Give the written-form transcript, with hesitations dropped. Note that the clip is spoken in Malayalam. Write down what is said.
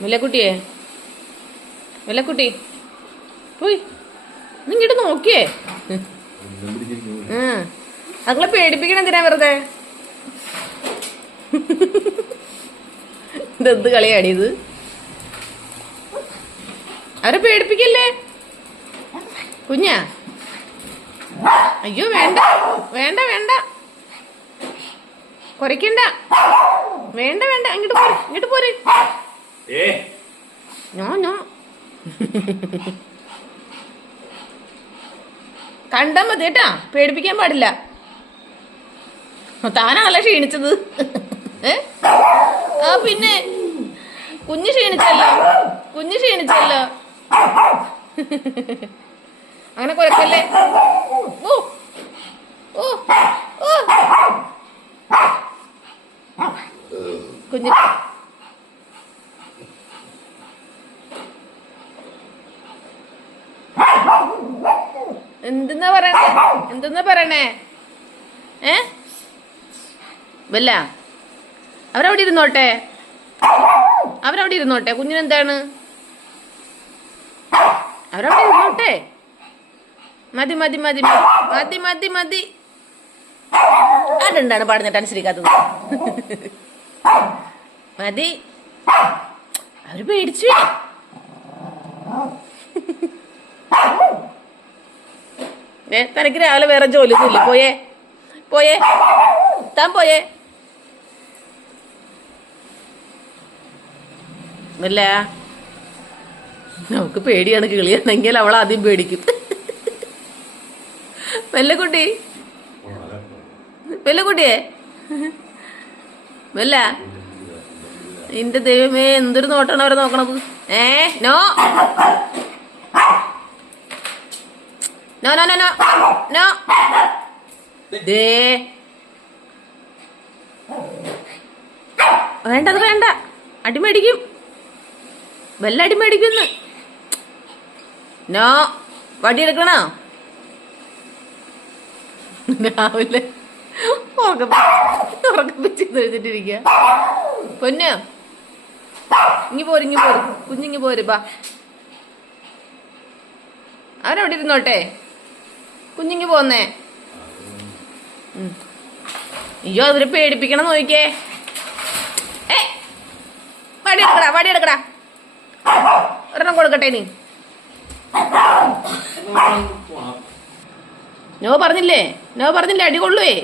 മുല്ലക്കുട്ടിയെ, മുല്ലക്കുട്ടി പോയി നിങ്ങിട്ട് നോക്കിയേ. അങ്ങളെ പേടിപ്പിക്കണം എന്തിനാ വെറുതെ? ഇതെന്ത് കളിയാടി ഇത്? അവരെ പേടിപ്പിക്കല്ലേ കുഞ്ഞാ. അയ്യോ വേണ്ട വേണ്ട വേണ്ട, കുറയ്ക്കണ്ട, വേണ്ട വേണ്ട, ഇങ്ങോട്ട് പോരെ, ഇങ്ങോട്ട് പോരെ. ഞാ കണ്ടാ മതി കേട്ടാ, പേടിപ്പിക്കാൻ പാടില്ല. താനാണല്ലോ ക്ഷീണിച്ചത്. ആ പിന്നെ കുഞ്ഞ് ക്ഷീണിച്ചല്ലോ, കുഞ്ഞ് ക്ഷീണിച്ചല്ലോ. അങ്ങനെ കുഴപ്പല്ലേ? ഓ ഓ ഓ കുഞ്ഞ് എന്തെന്നാ പറയണേ, എന്തെന്നാ പറയണേ? വല്ല അവരവിടെ ഇരുന്നോട്ടെ, അവരവിടെ ഇരുന്നോട്ടെ. കുഞ്ഞിനെന്താണ്? അവരവിടെ ഇരുന്നോട്ടെ. മതി മതി മതി മതി മതി മതി. അതെന്താണ് പാടുന്നിട്ട് അനുസരിക്കാത്തത്? മതി, അവര് പേടിച്ചു. തനിക്ക് രാവിലെ വേറെ ജോലിയൊന്നും ഇല്ല. പോയേ പോയേ, താൻ പോയേ. അല്ല നമുക്ക് പേടിയാണ്, കിളിയാണെങ്കിൽ അവൾ ആദ്യം പേടിക്കും. വെല്ലക്കുട്ടി, വെല്ലക്കുട്ടിയെ, വെല്ല, എന്റെ ദൈവമേ എന്തൊരു നോട്ടാണ് അവരെ നോക്കണത്. No no no no no ദേ വേണ്ടത് വേണ്ട, അടിമേടിക്കും, വല്ല അടിമേടിക്കുന്നു. നോ വടിയെടുക്കണോ? രാവിലെ ഉറക്കപ്പിച്ച് എഴുതിട്ടിരിക്ക. പൊന്നു ഇങ്ങി പോര്, ഇങ്ങി പോര്, കുഞ്ഞിങ്ങി പോര്, ബാ. അവരവിടെ ഇരുന്നോട്ടെ, കുഞ്ഞിങ്ങി പോന്നേ. അയ്യോ അതിനെ പേടിപ്പിക്കണം നോക്കിക്കേ. വടിയെടുക്കടാ, വടിയെടുക്കടാ, ഒരെണ്ണം കൊടുക്കട്ടെ. നീ നോ പറഞ്ഞില്ലേ, നോ പറഞ്ഞില്ലേ, അടി കൊള്ളുവേ.